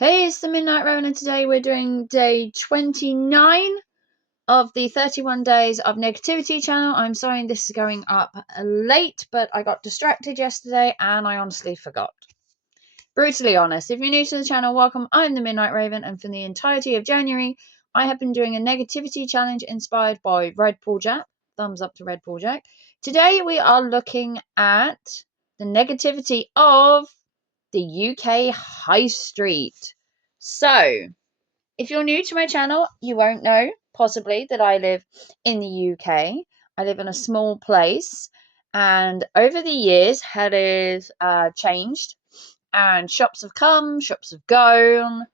Hey, it's the Midnight Raven, and today we're doing day 29 of the 31 Days of Negativity channel. I'm sorry this is going up late, but I got distracted yesterday and I honestly forgot. Brutally honest. If you're new to the channel, welcome. I'm the Midnight Raven, and for the entirety of January, I have been doing a negativity challenge inspired by Red Paul Jack. Thumbs up to Red Paul Jack. Today we are looking at the negativity of the UK High Street. So, if you're new to my channel, you won't know, possibly, that I live in the UK. I live in a small place, and over the years, it is changed, and shops have come, shops have gone,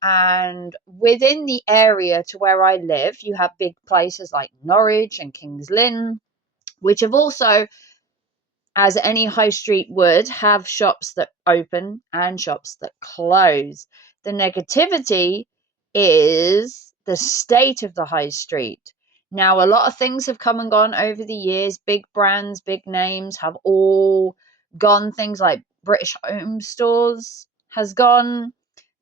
and within the area to where I live, you have big places like Norwich and Kings Lynn, which have also, as any high street would, have shops that open and shops that close. The negativity is the state of the high street. Now, a lot of things have come and gone over the years. Big brands, big names have all gone. Things like British Home Stores has gone.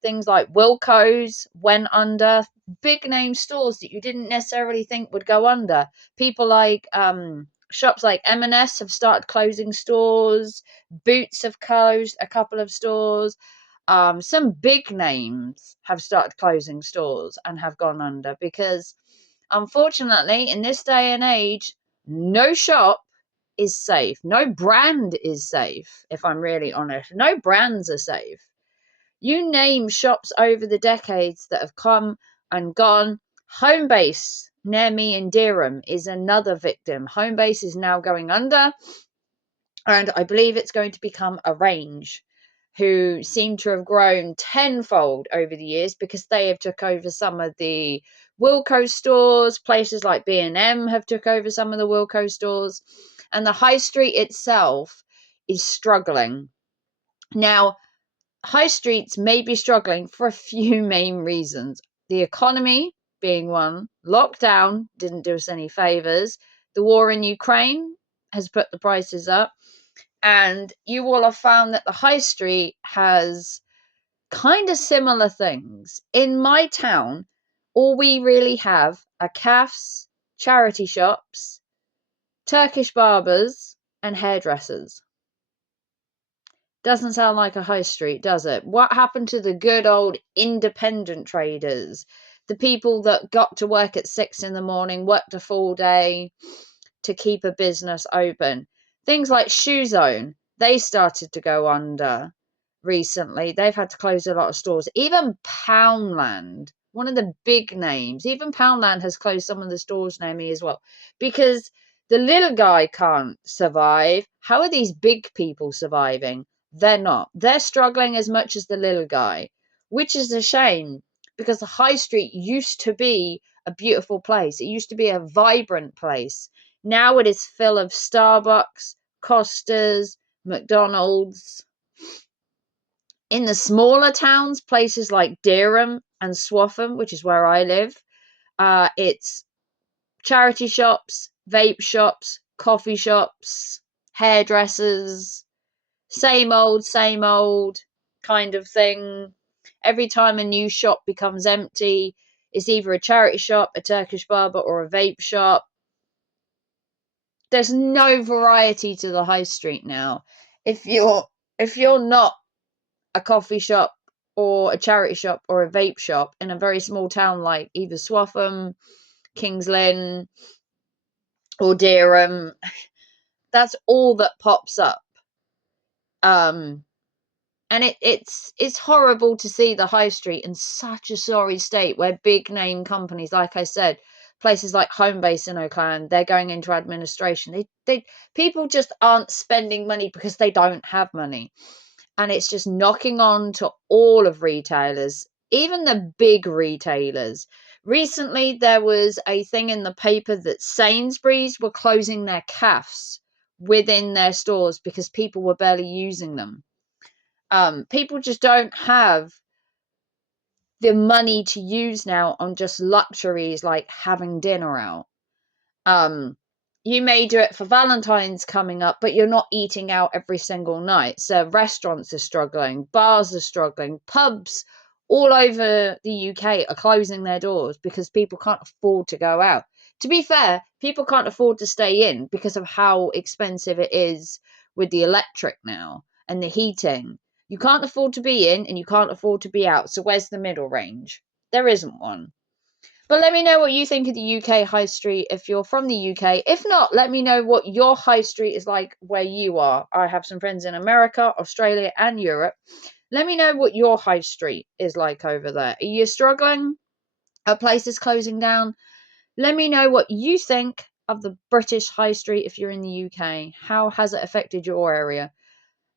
Things like Wilko's went under. Big name stores that you didn't necessarily think would go under. People like shops like M&S have started closing stores. Boots have closed a couple of stores. Some big names have started closing stores and have gone under because, unfortunately, in this day and age, no shop is safe. No brand is safe, if I'm really honest. No brands are safe. You name shops over the decades that have come and gone. Homebase near me in Dereham is another victim. Homebase is now going under, and I believe it's going to become a range, who seem to have grown tenfold over the years because they have took over some of the Wilko stores. Places like B&M have took over some of the Wilko stores, and the high street itself is struggling. Now, high streets may be struggling for a few main reasons. The economy being one. Lockdown didn't do us any favors. The war in Ukraine has put the prices up. And you will have found that the high street has kind of similar things. In my town, all we really have are cafes, charity shops, Turkish barbers, and hairdressers. Doesn't sound like a high street, does it? What happened to the good old independent traders? The people that got to work at 6 in the morning, worked a full day to keep a business open. Things like Shoe Zone, they started to go under recently. They've had to close a lot of stores. Even Poundland, one of the big names, even Poundland has closed some of the stores near me as well, because the little guy can't survive. How are these big people surviving? They're not. They're struggling as much as the little guy, which is a shame, because the high street used to be a beautiful place. It used to be a vibrant place. Now it is full of Starbucks, Costas, McDonald's. In the smaller towns, places like Dereham and Swaffham, which is where I live, it's charity shops, vape shops, coffee shops, hairdressers, same old kind of thing. Every time a new shop becomes empty, it's either a charity shop, a Turkish barber, or a vape shop. There's no variety to the high street now. If you're not a coffee shop or a charity shop or a vape shop in a very small town like either Swaffham, Kings Lynn, or Dereham, that's all that pops up. And it's horrible to see the high street in such a sorry state, where big name companies, like I said, places like Homebase in Oakland, they're going into administration. They people just aren't spending money because they don't have money, and it's just knocking on to all of retailers, even the big retailers. Recently, there was a thing in the paper that Sainsbury's were closing their cafes within their stores because people were barely using them. People just don't have the money to use now on just luxuries like having dinner out. You may do it for Valentine's coming up, but you're not eating out every single night. So restaurants are struggling, bars are struggling, pubs all over the UK are closing their doors because people can't afford to go out. To be fair, people can't afford to stay in because of how expensive it is with the electric now and the heating. You can't afford to be in and you can't afford to be out. So where's the middle range? There isn't one. But let me know what you think of the UK high street if you're from the UK. If not, let me know what your high street is like where you are. I have some friends in America, Australia, and Europe. Let me know what your high street is like over there. Are you struggling? Are places closing down? Let me know what you think of the British high street if you're in the UK. How has it affected your area?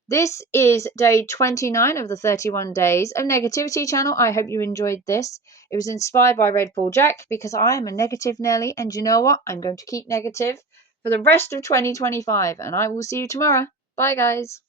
This is day 29 of the 31 days of negativity channel. I hope you enjoyed this. It was inspired by Red Bull Jack because I am a negative Nelly, and you know what? I'm going to keep negative for the rest of 2025, and I will see you tomorrow. Bye, guys.